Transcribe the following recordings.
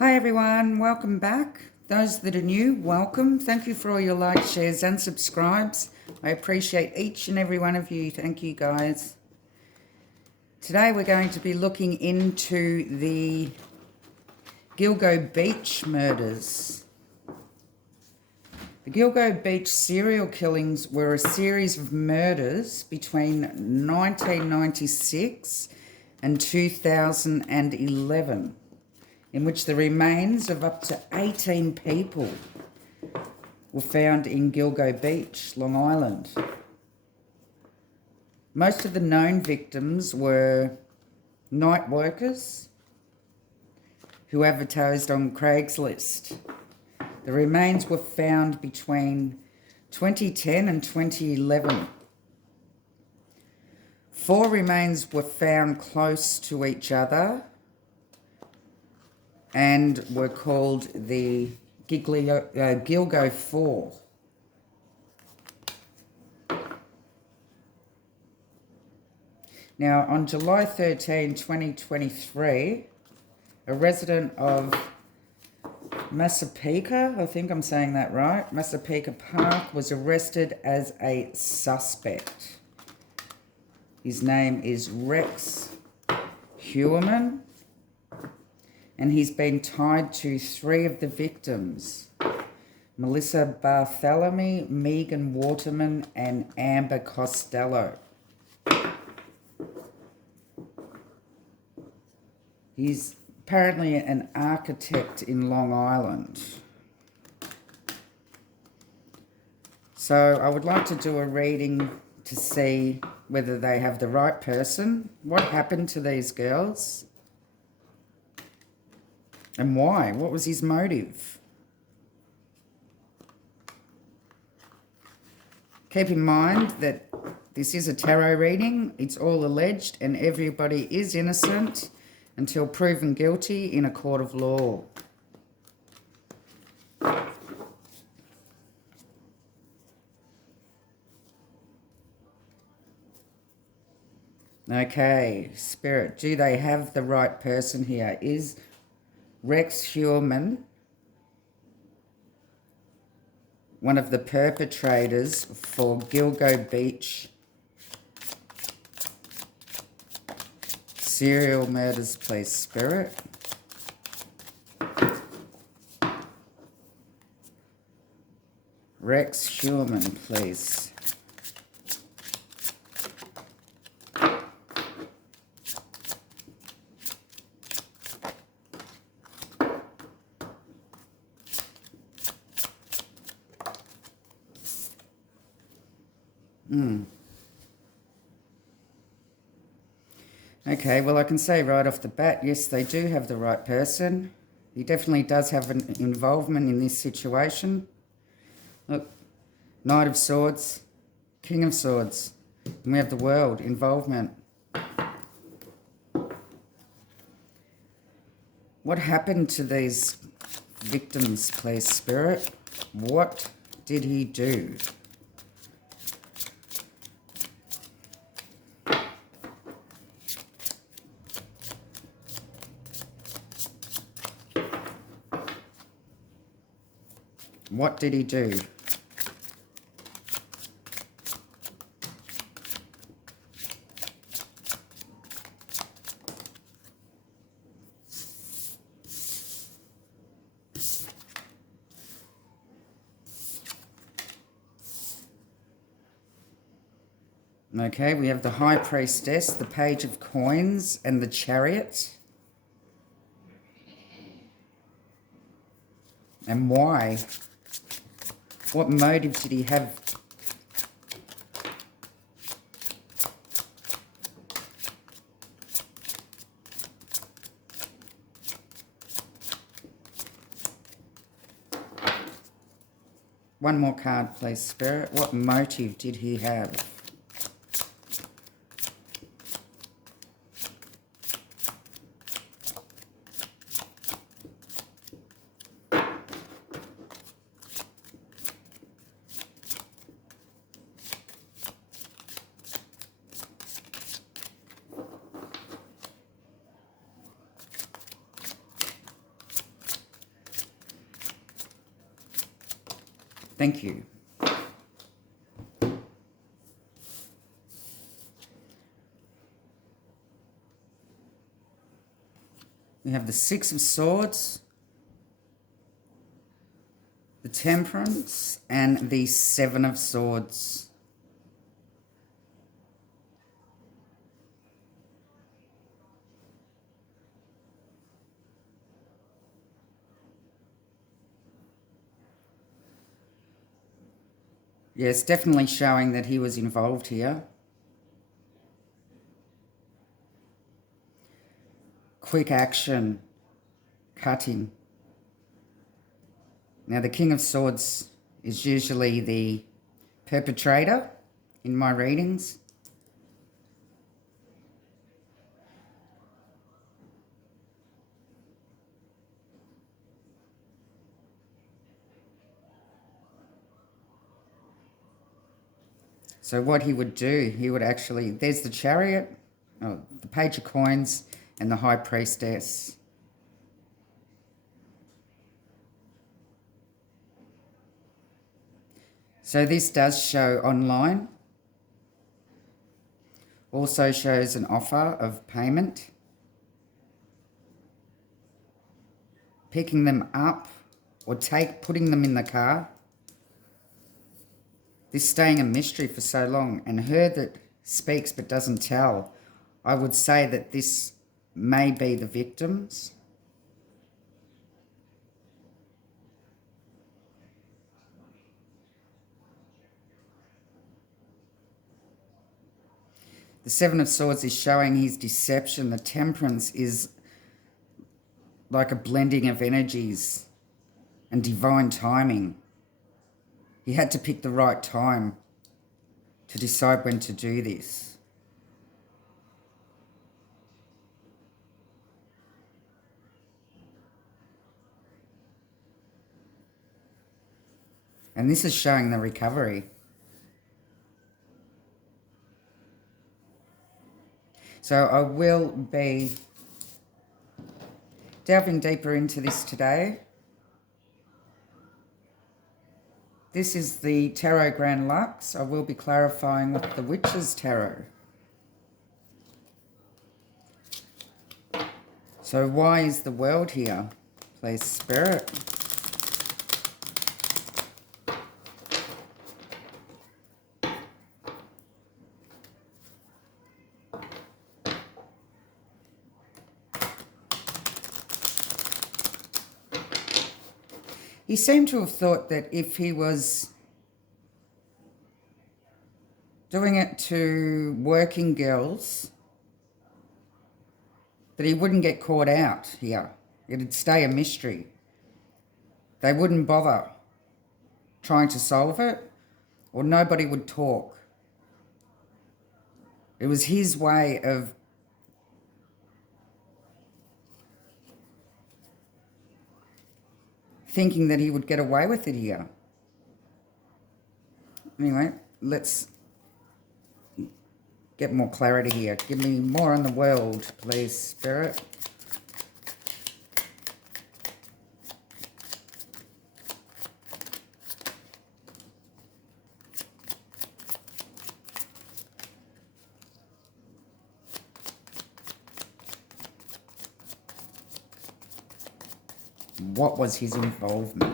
Hi everyone, welcome back. Those that are new, welcome. Thank you for all your likes, shares and subscribes. I appreciate each and every one of you. Thank you guys. Today we're going to be looking into the Gilgo Beach murders. The Gilgo Beach serial killings were a series of murders between 1996 and 2011. In which the remains of up to 18 people were found in Gilgo Beach, Long Island. Most of the known victims were night workers who advertised on Craigslist. The remains were found between 2010 and 2011. 4 remains were found close to each other and were called the Gilgo 4. Now, on July 13, 2023, a resident of Massapequa, I think I'm saying that right, Massapequa Park, was arrested as a suspect. His name is Rex Heuermann, and he's been tied to 3 of the victims: Melissa Bartholomew, Megan Waterman, and Amber Costello. He's apparently an architect in Long Island. So I would like to do a reading to see whether they have the right person. What happened to these girls? And why? What was his motive? Keep in mind that this is a tarot reading. It's all alleged and everybody is innocent until proven guilty in a court of law. Okay, Spirit, do they have the right person here? Is Rex Heuermann one of the perpetrators for Gilgo Beach serial murders, please, Spirit? Rex Heuermann, please. Okay, well, I can say right off the bat, yes, they do have the right person. He definitely does have an involvement in this situation. Look, Knight of Swords, King of Swords, and we have the World, involvement. What happened to these victims, please, Spirit? What did he do? What did he do? Okay, we have the High Priestess, the Page of Coins, and the Chariot. And why? What motive did he have? One more card, please, Spirit. What motive did he have? Thank you. We have the Six of Swords, the Temperance, and the Seven of Swords. Yeah, it's definitely showing that he was involved here. Quick action, cutting. Now, the King of Swords is usually the perpetrator in my readings. So what he would do, he would actually, there's the Chariot, the Page of Coins, and the High Priestess. So this does show online. Also shows an offer of payment. Picking them up or putting them in the car. This staying a mystery for so long, and her that speaks but doesn't tell. I would say that this may be the victims. The Seven of Swords is showing his deception. The Temperance is like a blending of energies and divine timing. He had to pick the right time to decide when to do this. And this is showing the recovery. So I will be delving deeper into this today. This is the Tarot Grand Lux. I will be clarifying with the Witch's Tarot. So why is the world here? Please, Spirit. He seemed to have thought that if he was doing it to working girls, that he wouldn't get caught out here. It'd stay a mystery. They wouldn't bother trying to solve it, or nobody would talk. It was his way of thinking that he would get away with it here. Anyway, let's get more clarity here. Give me more on the world, please, Spirit. What was his involvement?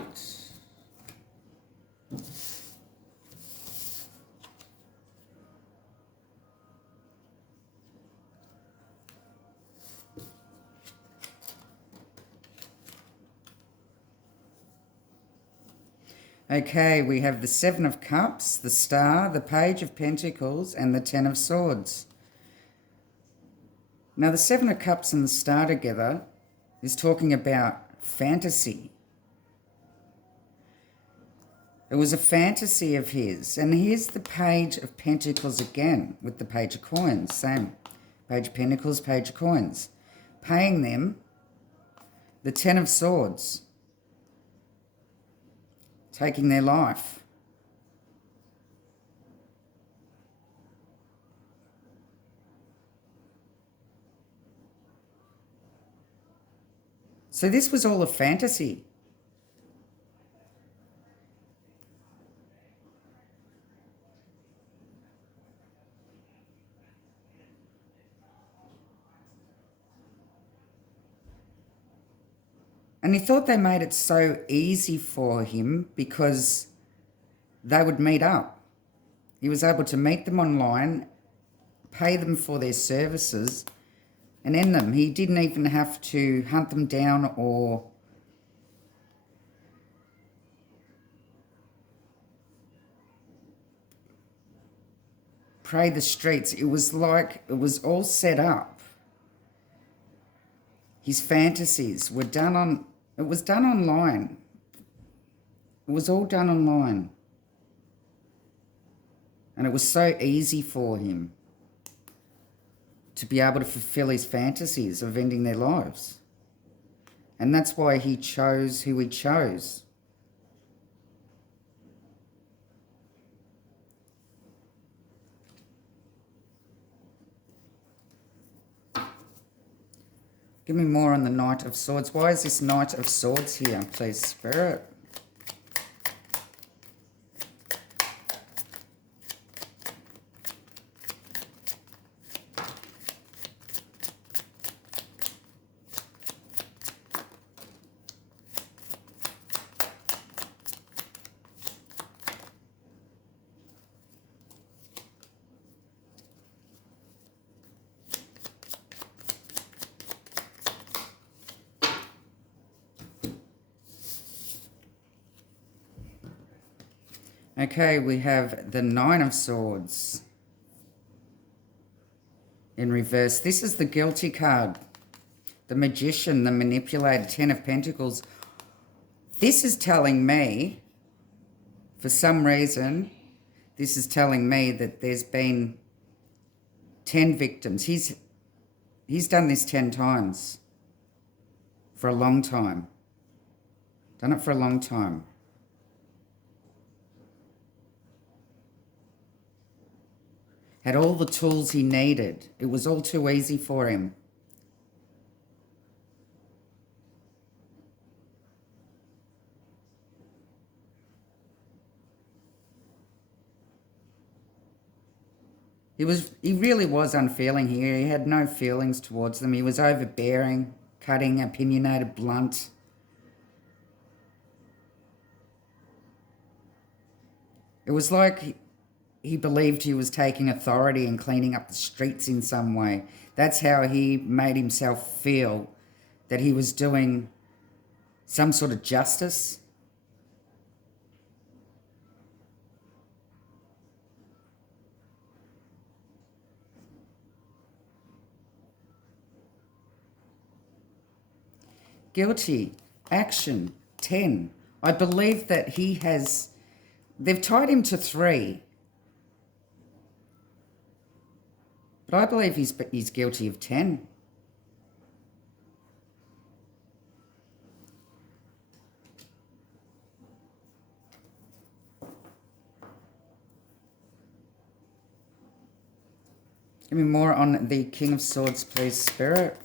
Okay, we have the Seven of Cups, the Star, the Page of Pentacles, and the Ten of Swords. Now, the Seven of Cups and the Star together is talking about fantasy. It was a fantasy of his. And here's the Page of Pentacles again with the Page of Coins. Same. Page of Pentacles, Page of Coins. Paying them the Ten of Swords. Taking their life. So this was all a fantasy. And he thought they made it so easy for him because they would meet up. He was able to meet them online, pay them for their services, and end them. He didn't even have to hunt them down or pray the streets. It was like it was all set up. His fantasies were done on, it was done online. It was all done online. And it was so easy for him to be able to fulfill his fantasies of ending their lives. And that's why he chose who he chose. Give me more on the Knight of Swords. Why is this Knight of Swords here, please, Spirit? Okay, we have the Nine of Swords in reverse. This is the guilty card, the Magician, the Manipulator, Ten of Pentacles. This is telling me, for some reason, this is telling me that there's been 10 victims. He's done this 10 times for a long time. Done it for a long time. Had all the tools he needed. It was all too easy for him. He really was unfeeling here. He had no feelings towards them. He was overbearing, cutting, opinionated, blunt. It was like he believed he was taking authority and cleaning up the streets in some way. That's how he made himself feel, that he was doing some sort of justice. Guilty, action, 10. I believe that they've tied him to 3. But I believe he's guilty of 10. Give me more on the King of Swords, please, Spirit.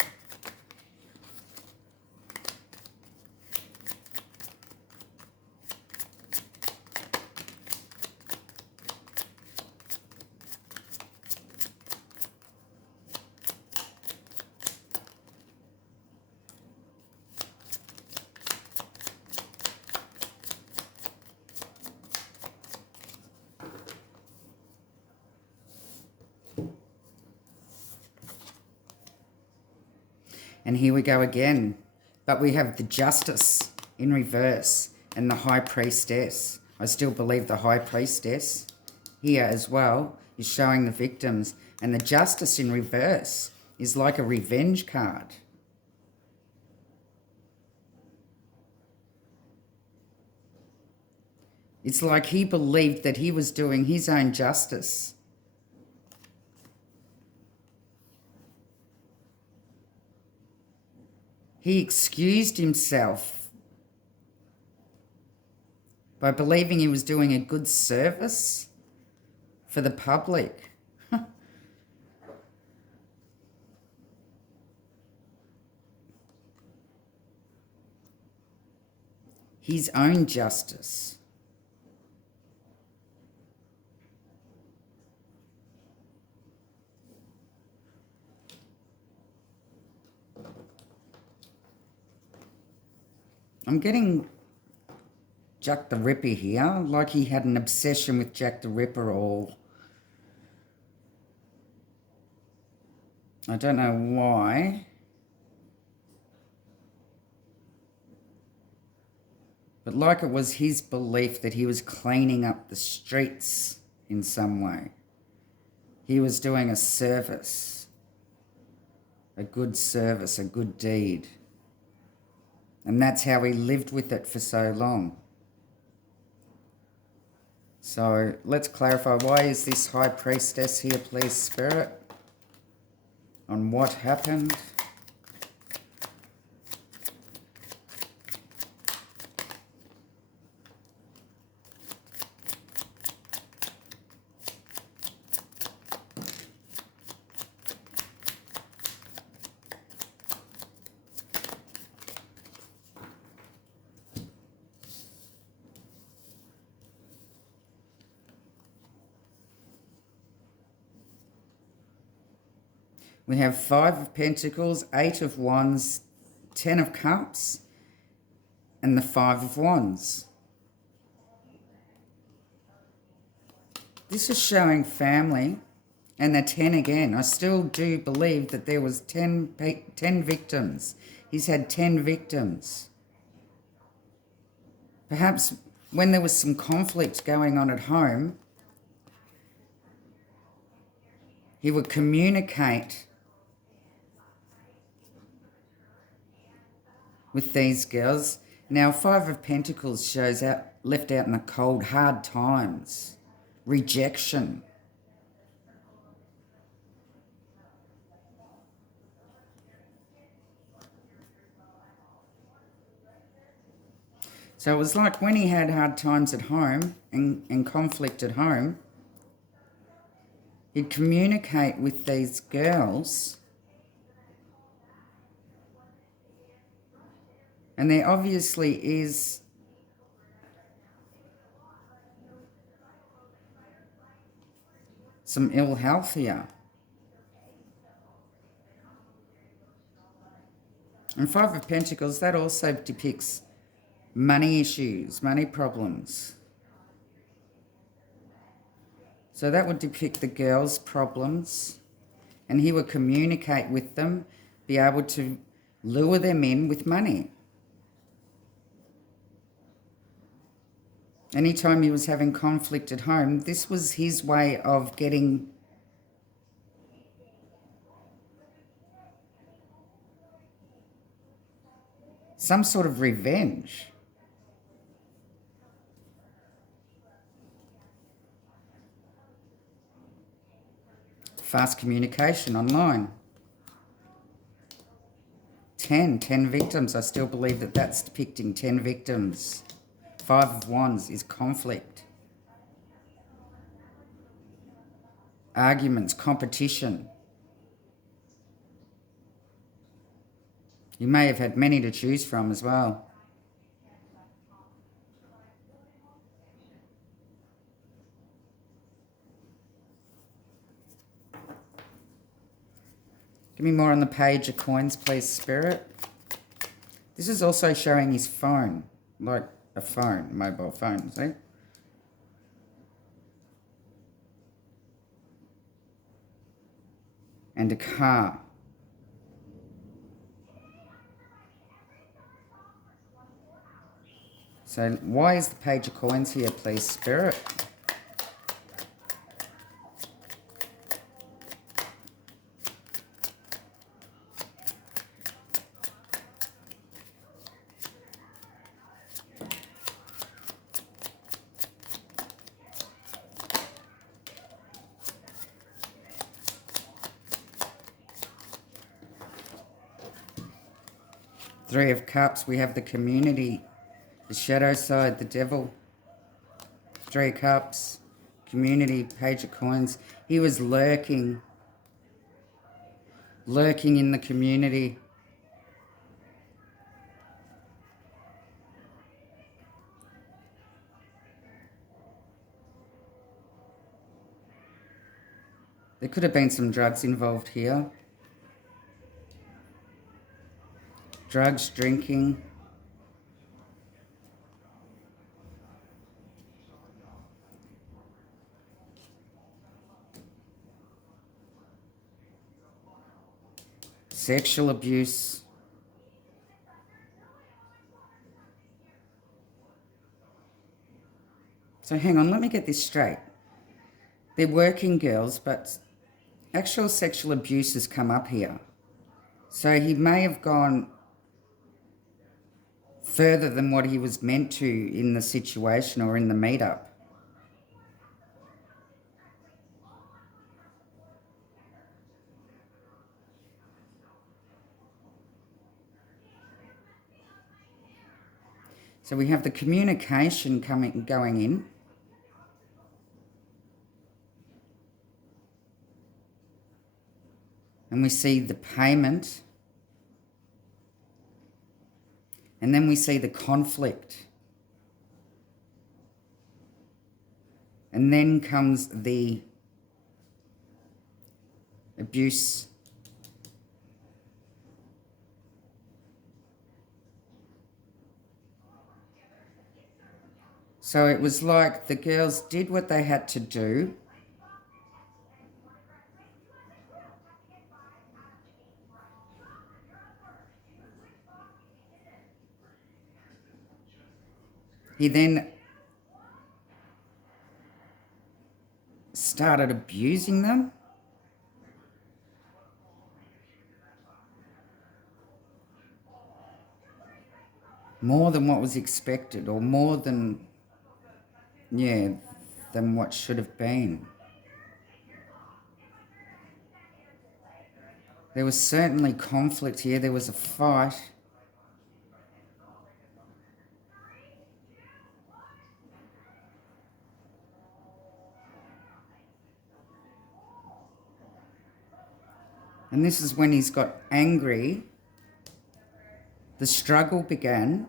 And here we go again. But we have the Justice in reverse and the High Priestess. I still believe the High Priestess here as well is showing the victims. And the Justice in reverse is like a revenge card. It's like he believed that he was doing his own justice. He excused himself by believing he was doing a good service for the public. His own justice. I'm getting Jack the Ripper here, like he had an obsession with Jack the Ripper, or I don't know why, but like it was his belief that he was cleaning up the streets in some way. He was doing a service, a good service, a good deed. And that's how he lived with it for so long. So let's clarify, why is this High Priestess here, please, Spirit? On what happened? We have 5 of Pentacles, 8 of Wands, 10 of Cups, and the 5 of Wands. This is showing family, and the 10 again. I still do believe that there was 10 victims. He's had 10 victims. Perhaps when there was some conflict going on at home, he would communicate with these girls. Now, 5 of Pentacles shows out, left out in the cold, hard times, rejection. So it was like when he had hard times at home and conflict at home, he'd communicate with these girls, and there obviously is some ill health here. And 5 of Pentacles, that also depicts money issues, money problems. So that would depict the girls' problems, and he would communicate with them, be able to lure them in with money. Anytime he was having conflict at home, this was his way of getting some sort of revenge. Fast communication online. 10 victims. I still believe that that's depicting 10 victims. 5 of Wands is conflict. Arguments, competition. You may have had many to choose from as well. Give me more on the Page of Coins, please, Spirit. This is also showing his phone, like a phone, mobile phone, see? And a car. So why is the Page of Coins here, please, Spirit? Three of Cups, we have the community, the shadow side, the devil. 3 of Cups, community, Page of Coins. He was lurking in the community. There could have been some drugs involved here. Drugs, drinking. sexual abuse. So hang on, let me get this straight. They're working girls, but actual sexual abuse has come up here. So he may have gone further than what he was meant to in the situation or in the meetup. So we have the communication going in. And we see the payment. And then we see the conflict. And then comes the abuse. So it was like the girls did what they had to do. He then started abusing them. More than what was expected, or more than, than what should have been. There was certainly conflict here. There was a fight. And this is when he's got angry. The struggle began.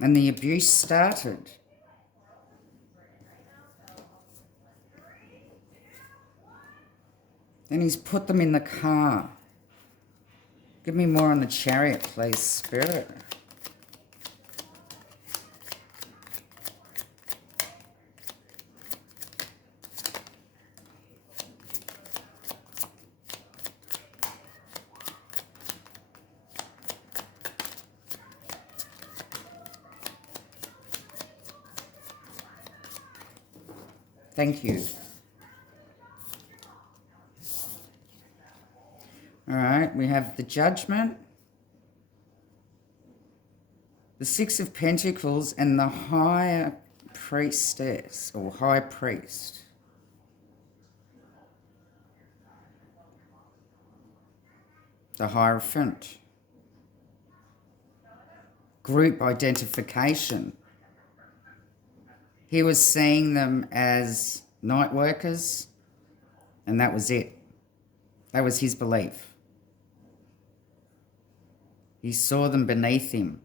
And the abuse started. Then he's put them in the car. Give me more on the Chariot, please, Spirit. Thank you. All right, we have the Judgment, the Six of Pentacles, and the High Priestess, or High Priest. The Hierophant. Group identification. He was seeing them as night workers, and that was it. That was his belief. He saw them beneath him.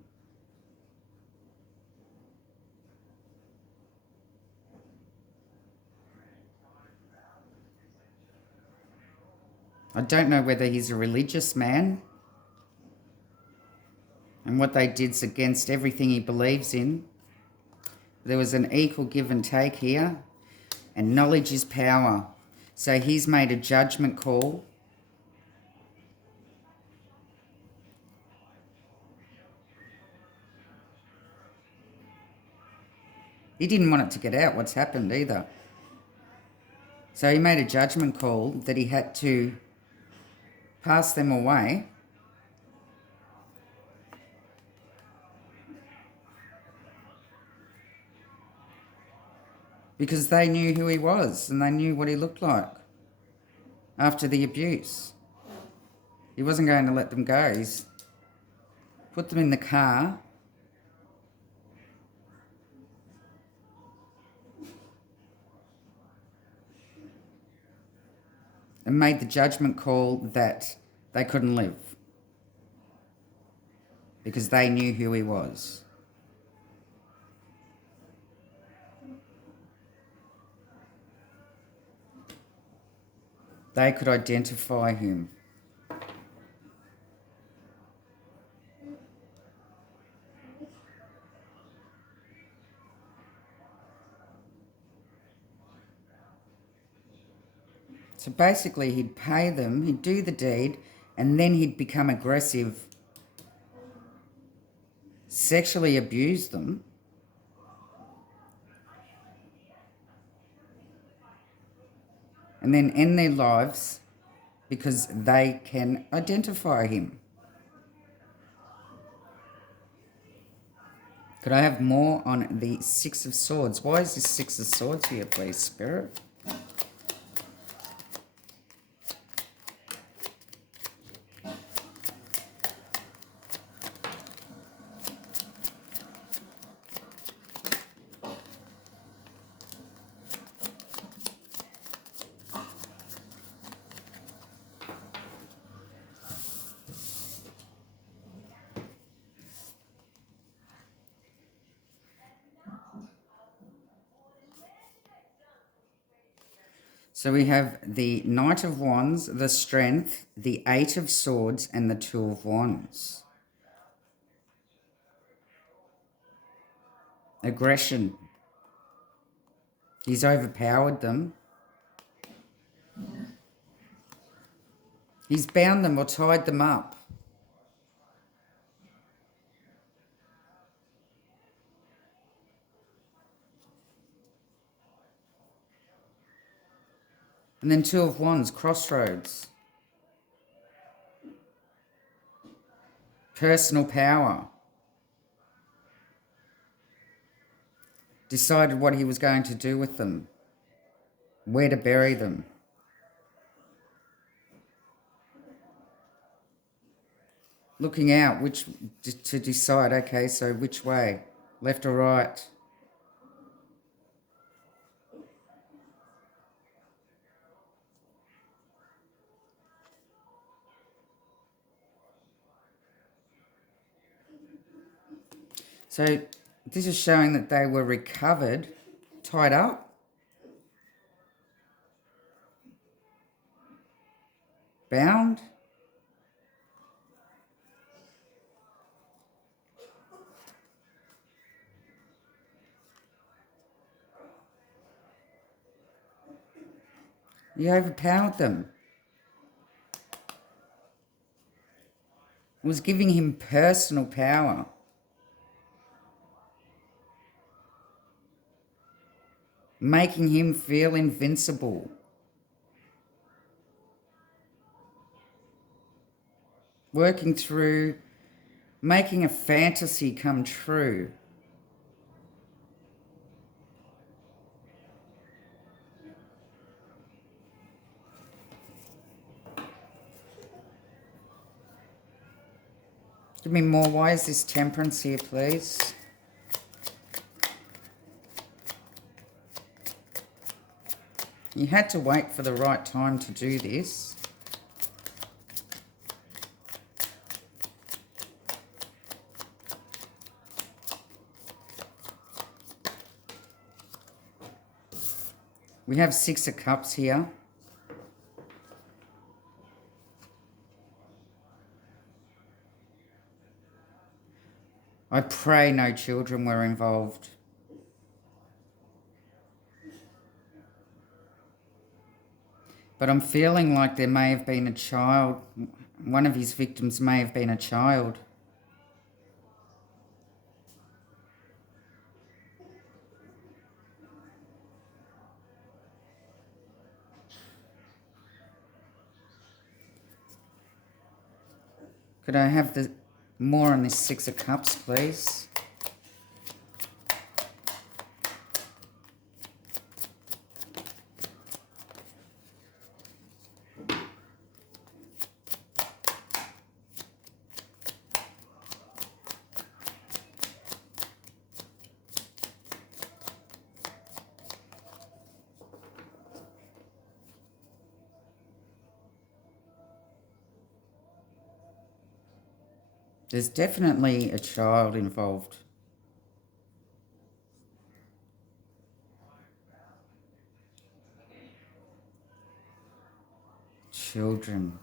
I don't know whether he's a religious man and what they did's against everything he believes in. There was an equal give and take here, and knowledge is power. So he's made a judgment call. He didn't want it to get out what's happened either. So he made a judgment call that he had to pass them away. Because they knew who he was and they knew what he looked like after the abuse. He wasn't going to let them go. He's put them in the car. And made the judgment call that they couldn't live. Because they knew who he was. They could identify him. So basically he'd pay them, he'd do the deed, and then he'd become aggressive, sexually abuse them, and then end their lives because they can identify him. Could I have more on the Six of Swords? Why is this Six of Swords here, please, Spirit? So we have the Knight of Wands, the Strength, the Eight of Swords, and the Two of Wands. Aggression. He's overpowered them. He's bound them or tied them up. And then Two of Wands, crossroads. Personal power. Decided what he was going to do with them. Where to bury them. Looking out to decide, okay, so which way? Left or right? So this is showing that they were recovered, tied up, bound. He overpowered them. It was giving him personal power. Making him feel invincible. Working through, making a fantasy come true. Give me more. Why is this Temperance here, please? You had to wait for the right time to do this. We have Six of Cups here. I pray no children were involved. But I'm feeling like there may have been a child. One of his victims may have been a child. Could I have the more on this Six of Cups, please? There's definitely a child involved. Children.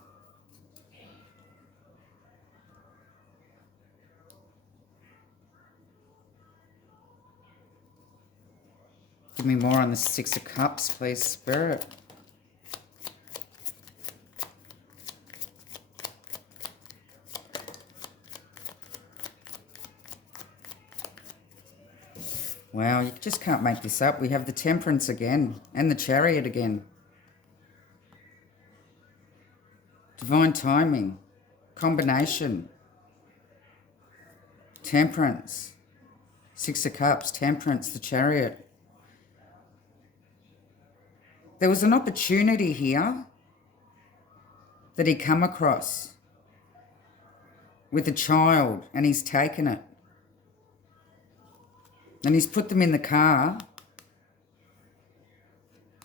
Give me more on the Six of Cups, please, Spirit. Wow, you just can't make this up. We have the Temperance again and the Chariot again. Divine timing, combination, Temperance, Six of Cups, Temperance, the Chariot. There was an opportunity here that he come across with a child, and he's taken it. And he's put them in the car.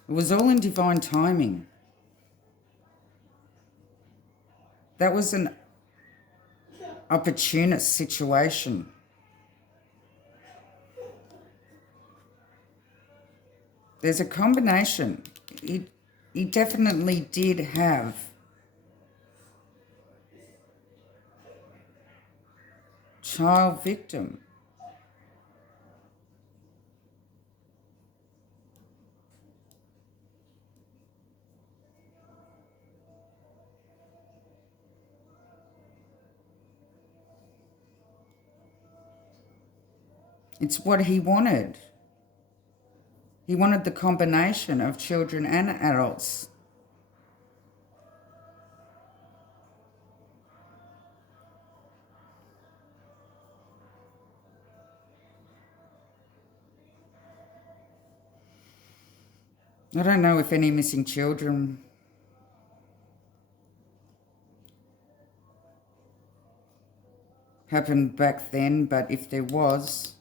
It was all in divine timing. That was an opportunist situation. There's a combination. He definitely did have child victim. It's what he wanted. He wanted the combination of children and adults. I don't know if any missing children happened back then, but if there was,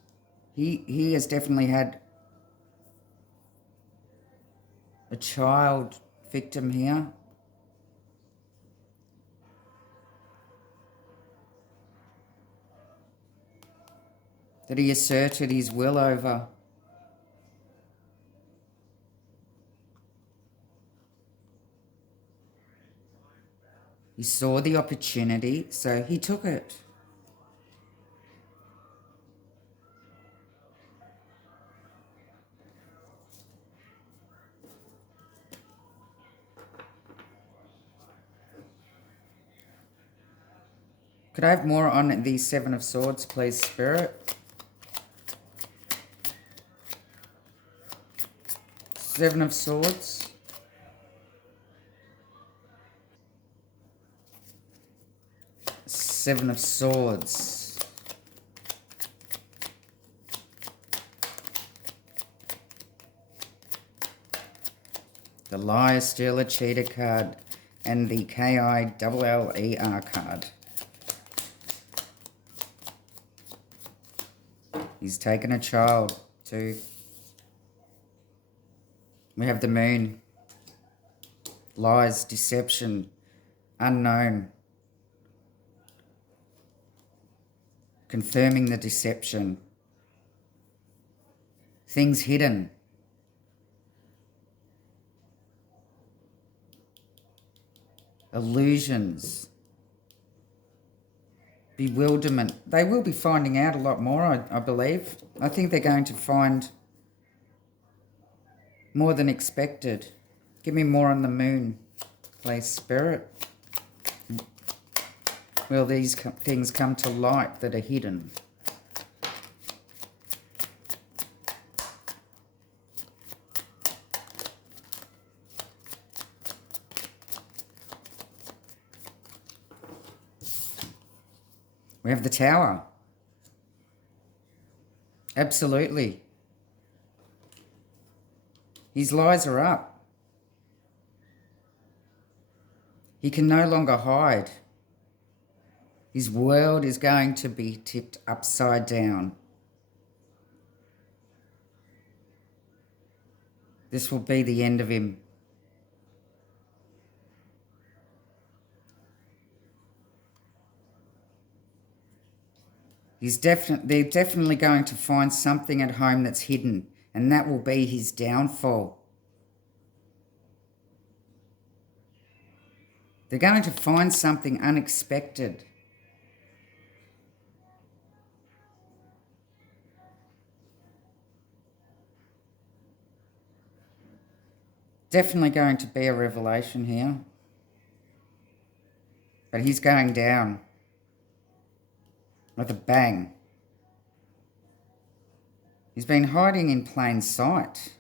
he has definitely had a child victim here. That he asserted his will over. He saw the opportunity, so he took it. Could I have more on the Seven of Swords, please, Spirit? Seven of Swords. Seven of Swords. The Liar, Stealer, Cheater card and the KILLER card. He's taken a child too. We have the Moon. Lies, deception, unknown. Confirming the deception. Things hidden. Illusions. Bewilderment. They will be finding out a lot more, I believe. I think they're going to find more than expected. Give me more on the Moon, please, Spirit. Will these things come to light that are hidden? We have the Tower. Absolutely. His lies are up. He can no longer hide. His world is going to be tipped upside down. This will be the end of him. They're definitely going to find something at home that's hidden, and that will be his downfall. They're going to find something unexpected. Definitely going to be a revelation here. But he's going down with a bang. He's been hiding in plain sight.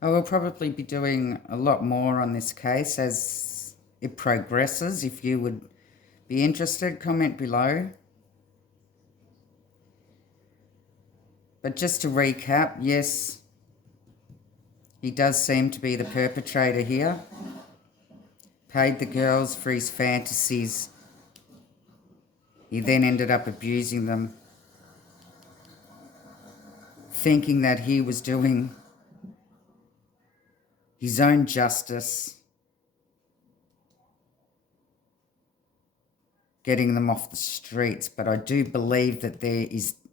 I will probably be doing a lot more on this case as it progresses. If you would be interested, comment below. But just to recap, yes, he does seem to be the perpetrator here. Paid the girls for his fantasies. He then ended up abusing them, thinking that he was doing his own justice, getting them off the streets. But I do believe that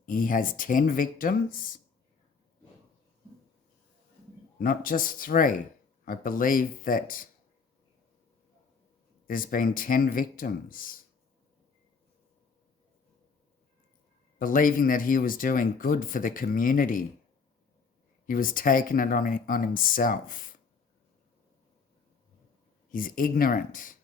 he has 10 victims, not just 3. I believe that there's been 10 victims. Believing that he was doing good for the community, he was taking it on himself. He's ignorant.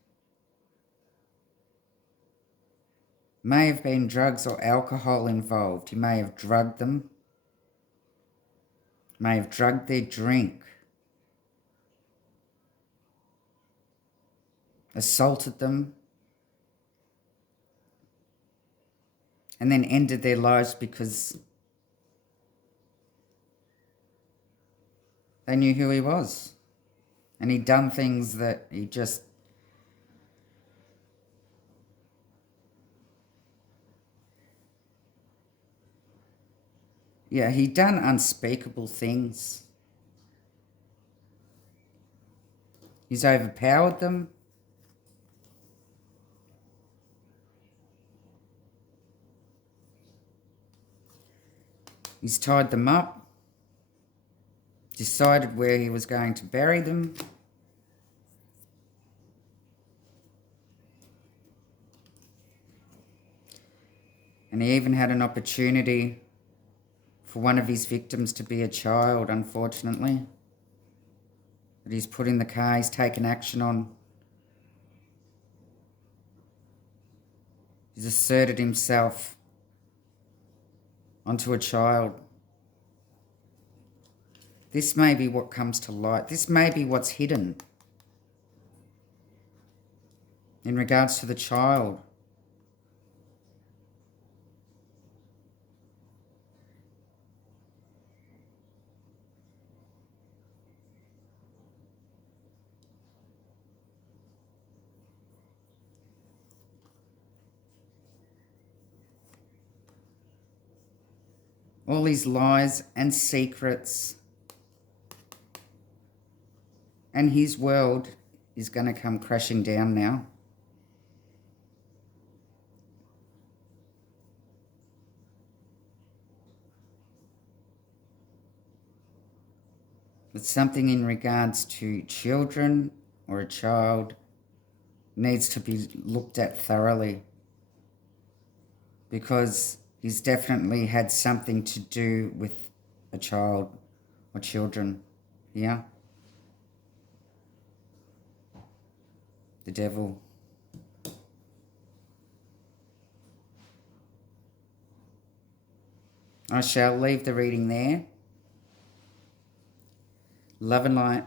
May have been drugs or alcohol involved. He may have drugged them, may have drugged their drink, assaulted them, and then ended their lives because they knew who he was. And he'd done things that he just... Yeah, he'd done unspeakable things. He's overpowered them. He's tied them up, decided where he was going to bury them. And he even had an opportunity for one of his victims to be a child, unfortunately. But he's put in the car, he's taken action on. He's asserted himself onto a child. This may be what comes to light. This may be what's hidden in regards to the child. All his lies and secrets, and his world is going to come crashing down now. But something in regards to children or a child needs to be looked at thoroughly, because he's definitely had something to do with a child or children. Yeah? The devil. I shall leave the reading there. Love and light.